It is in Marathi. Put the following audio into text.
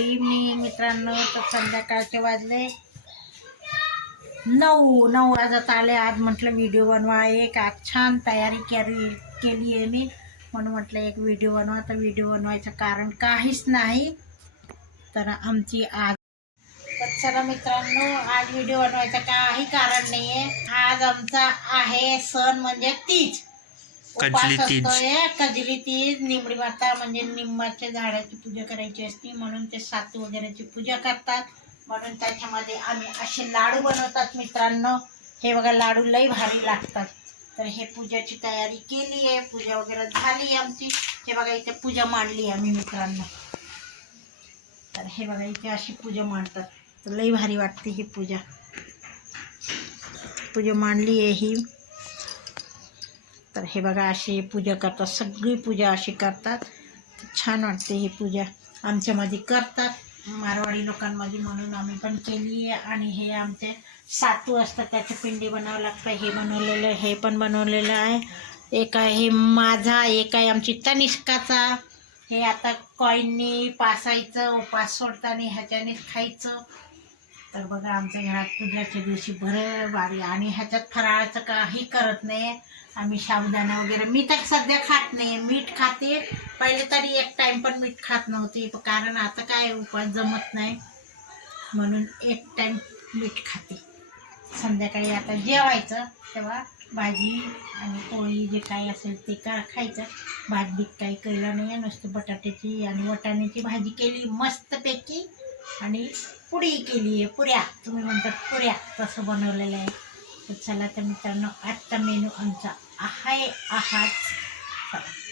गुड इव्हनिंग मित्रांनो. तर संध्याकाळचे वाजले. नऊ नऊ वाजत आले. आज म्हटलं व्हिडिओ बनवा. एक आज छान तयारी केली केली आहे मी. म्हणून म्हटलं एक व्हिडिओ बनवा. तर व्हिडिओ बनवायचं कारण काहीच नाही. तर आमची आज तर चला मित्रांनो आज व्हिडिओ बनवायचं काही कारण नाही आहे आज आमचा आहे सण म्हणजे तीज. कजली तीज. असतोय कजली तीज निंबडी माता म्हणजे निंबाच्या झाडाची पूजा करायची असते म्हणून ते सातू वगैरेची पूजा करतात. म्हणून त्याच्यामध्ये आम्ही असे लाडू बनवतात मित्रांनो. हे बघा लाडू लई भारी लागतात. तर हे पूजाची तयारी केली आहे पूजा वगैरे झाली आहे आमची. हे बघा इथे पूजा मांडली आम्ही मित्रांनो. तर हे बघा इथे अशी पूजा मांडतात. तर लई भारी वाटते ही पूजा. पूजा मांडली आहे ही. तर हे बघा अशी पूजा करतात. सगळी पूजा अशी करतात. छान वाटते ही पूजा. आमच्यामध्ये करतात. मारवाडी लोकांमध्ये म्हणून आम्ही पण केली आहे. आणि हे आमचे सातू असतात त्याची पिंडी बनावं लागतं. हे बनवलेलं आहे, हे पण बनवलेलं आहे. एक आहे हे माझा एक आहे आमची तनिष्काचा. हे आता कॉईननी पासायचं उपास सोडताना ह्याच्यानेच खायचं. तर बघा आमच्या घरात पूजाच्या दिवशी भर वारी आणि ह्याच्यात फराळाचं काही करत नाही. आम्ही साबुदाणा वगैरे मी तर सध्या खात नाही. मीठ खाते. पहिले तरी एक टाइम पण मीठ खात नव्हते. कारण आता काय उपास जमत नाही. म्हणून एक टाइम मीठ खाते. संध्याकाळी आता जेवायचं. तेव्हा भाजी आणि पोळी जे काही असेल ते का खायचं. भात बीत काही केलं नाही. नुसतं बटाट्याची आणि वटाण्याची भाजी केली मस्तपैकी. आणि पुडी केली आहे पुऱ्या. तुम्ही म्हणतात पुऱ्या तसं बनवलेलं आहे. तर चला तर मित्रांनो आजचा मेनू आमचा आहे आहात चला.